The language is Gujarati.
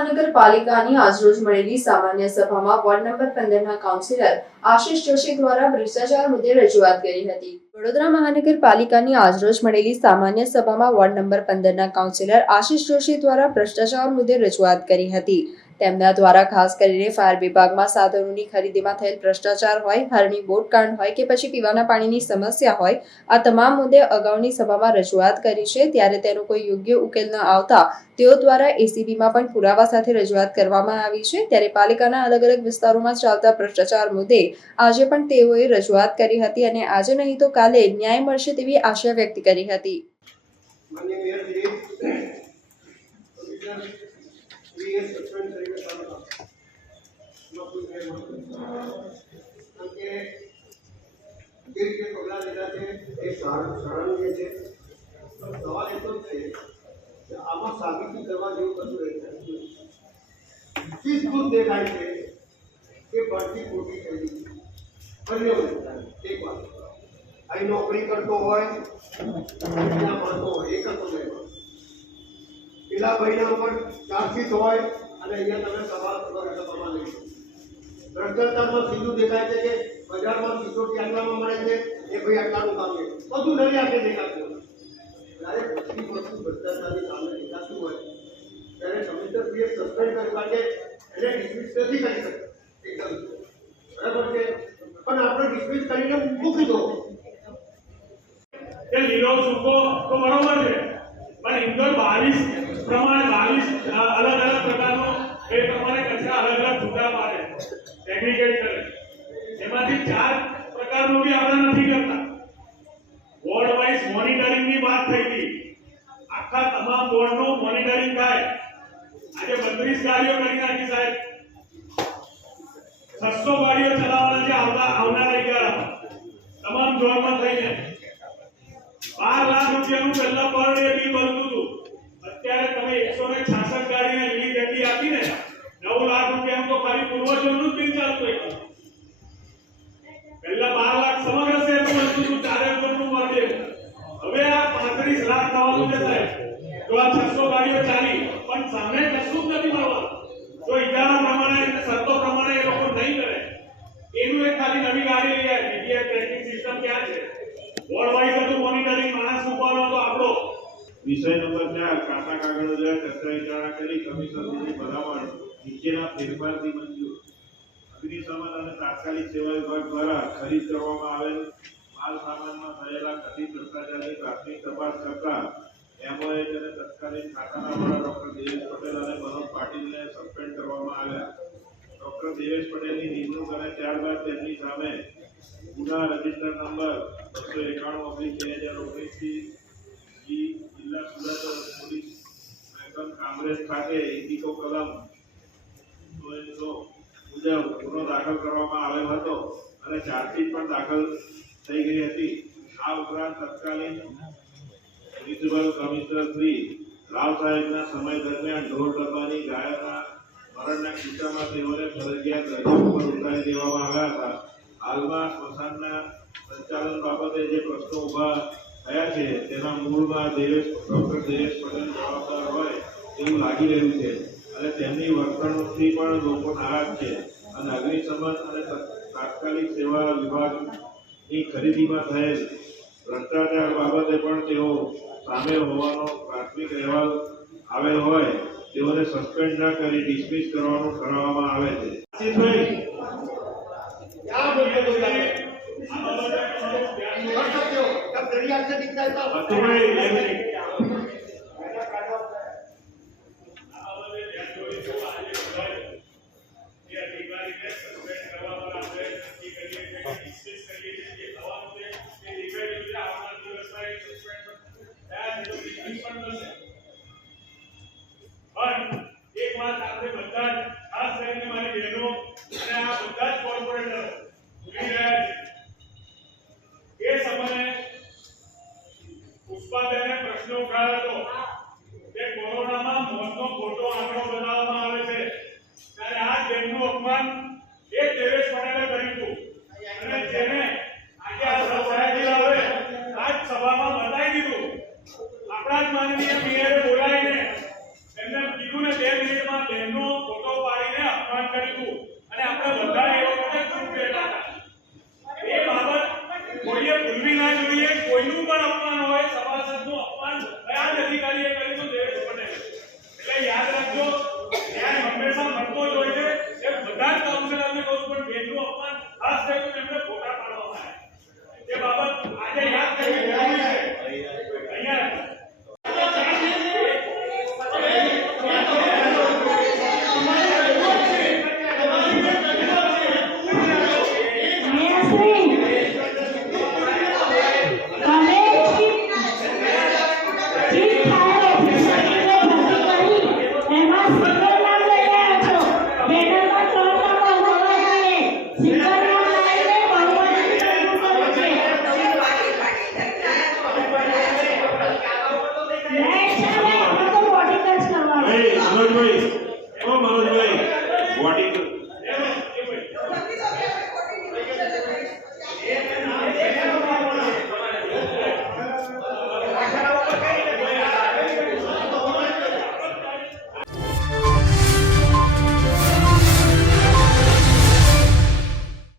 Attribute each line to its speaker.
Speaker 1: મહાનગરપાલિકાની આજરોજ મળેલી સામાન્ય સભામાં વોર્ડ નંબર પંદરના કાઉન્સિલર આશિષ જોશી દ્વારા ભ્રષ્ટાચાર મુદ્દે રજૂઆત કરી હતી. વડોદરા મહાનગરપાલિકાની આજરોજ મળેલી સામાન્ય સભામાં વોર્ડ નંબર પંદરના કાઉન્સિલર આશિષ જોશી દ્વારા ભ્રષ્ટાચાર મુદ્દે રજૂઆત કરી હતી. તેમના દ્વારા ખાસ કરીને ફાયર વિભાગમાં સાધનોની ખરીદીમાં થયેલ ભ્રષ્ટાચાર હોય હરણી બોટ કાંડ હોય કે પછી પીવાના પાણીની સમસ્યા હોય, આ તમામ મુદ્દે અગાઉની સભામાં રજૂઆત કરી છે. ત્યારે તેનો કોઈ યોગ્ય ઉકેલ ન આવતા તેઓ દ્વારા એસીબીમાં પણ પુરાવા સાથે રજૂઆત કરવામાં આવી છે. ત્યારે પાલિકાના અલગ અલગ વિસ્તારોમાં ચાલતા ભ્રષ્ટાચાર મુદ્દે આજે પણ તેઓએ રજૂઆત કરી હતી અને આજે નહીં તો કાલે ન્યાય મળશે તેવી આશા વ્યક્ત કરી હતી.
Speaker 2: સાર- સરાહનીય છે પણ સવાલ એટલો જ છે કે આમાં સાબિતી કરવા જેવું કશું રહેતું નથી. ચીજભૂત દેખાય છે કે ભરતી ખોટી થયેલી છે. ફરી એવું દેખાય. એક વાત અહીં નોકરી કરતો હોય ત્યાં ભણતો હોય એક જ સમય પેલા ભાઈના ઉપર ચાર્જશીટ હોય અને અહીંયા તમે સવાલ કરો એટલે સભામાં લઈ લો. ભ્રષ્ટાચારમાં સીધું દેખાય છે કે બજારમાં સિસોટી આટલામાં મળે છે એ ભાઈ આટલાનું કામ છે? બધું નરી આપણે દેખાતું જ્યારે બધી વસ્તુ ભ્રષ્ટાચારની સામે દેખાતું હોય, ત્યારે કમિશનરશ્રીએ સસ્પેન્ડ કરી માટે એને ડિસમિસ નથી કરી શકતા. એકદમ. બરાબર છે? પણ આપણે ડિસમિસ કરીને મૂકી દો.
Speaker 3: કે લીલો સૂકો તો બરોબર છે. પણ ઇન્દોર બાવીસ, પ્રમાણે બાવીસ અલગ અલગ પ્રકારનો એ પ્રમાણે કચરા અલગ અલગ છૂટા પાડે સેગ્રીગેટ કરે એમાંથી ચાર પ્રકારનું બી આપણે નથી કરતા વોર્ડ વાઇઝ મોનિટરિંગની વાત થઈ હતી આખા તમામ વોર્ડનું મોનિટરિંગ થાય. આજે બત્રીસ ગાડીઓ કરી નાખી સાહેબ. છસો ગાડીઓ ચલાવવાના છે આવતા આવનારા અગિયારમાં. તમામ ઝોનમાં થઈને. બાર લાખ રૂપિયાનું પહેલા પર ડે બિલ બનતું હતું અત્યારે તમે એકસો ને છાસઠ ગાડીને લીલી ગड्डी આપીને નવ લાખ રૂપિયાનું તો ખાલી પૂર્વજોનું જ બિલ ચાલતું હોય પહેલા બાર લાખ સમગ્ર શહેરનું બનતું હતું ચારે કોટનું વાદે હવે આ પાંત્રીસ લાખ થવાનું છે સાહેબ તો આ છસો ગાડીઓ ચાલી પણ સામે કશું જ નથી મળવાનું જો ઈજારા પ્રમાણે શરતો પ્રમાણે એ લોકો નહીં કરે એનું એક ખાલી નવી ગાડી લઈ આવે બીજી ટ્રેકિંગ સિસ્ટમ ક્યાં છે વોર્ડ વાઇઝ બધું મોનિટરિંગ માણસ મૂકવાનો તો આપણો
Speaker 4: વિષય ચાર કાચા કાગળો દ્વારા ચર્ચા વિચારણા કરી કમિશનરની ભલામણ નીચેના ફેરફારથી મંજૂર અગ્નિશમન અને તાત્કાલિક સેવા વિભાગ દ્વારા ખરીદ કરવામાં આવેલ માલ સામાનમાં થયેલા કથિત ભ્રષ્ટાચારની પ્રાથમિક તપાસ કરતા એમઓએચ તેને તત્કાલીન ખાતાના વડા ડોક્ટર દેવેશ પટેલ અને મનોજ પાટીલને સસ્પેન્ડ કરવામાં આવ્યા. ડોક્ટર દેવેશ પટેલની નિમણૂક અને ત્યારબાદ તેમની સામે ગુના રજિસ્ટર નંબર બસો એકાણું ઓગણીસ બે હજાર ઓગણીસથી જિલ્લા સુરત પોલીસ સંચાલન બાબતે જે પ્રશ્નો ઊભા થયા છે. તેના મૂળમાં દેવેશ, ડૉક્ટર દેવેશ પટેલ જવાબદાર હોય એવું લાગી રહ્યું છે. અને તેમની વર્તણૂકથી પણ લોકો નારાજ છે. અને અગ્નિશમન અને તાત્કાલિક સેવા વિભાગની ખરીદીમાં થયેલ ભ્રષ્ટાચાર બાબતે પણ તેઓ સામેલ હોવાનો પ્રાથમિક અહેવાલ આવેલ હોય, તેઓને સસ્પેન્ડ ના કરી ડિસમિસ કરવાનું ઠરાવવામાં આવે છે. આશિષભાઈ,
Speaker 3: આપણા જ માનવીય પીએને બોલાવીને એમને કીધું ને
Speaker 5: બે મિનિટમાં બહેનનો ફોટો પાડીને અપમાન
Speaker 3: કરી
Speaker 4: Hey, good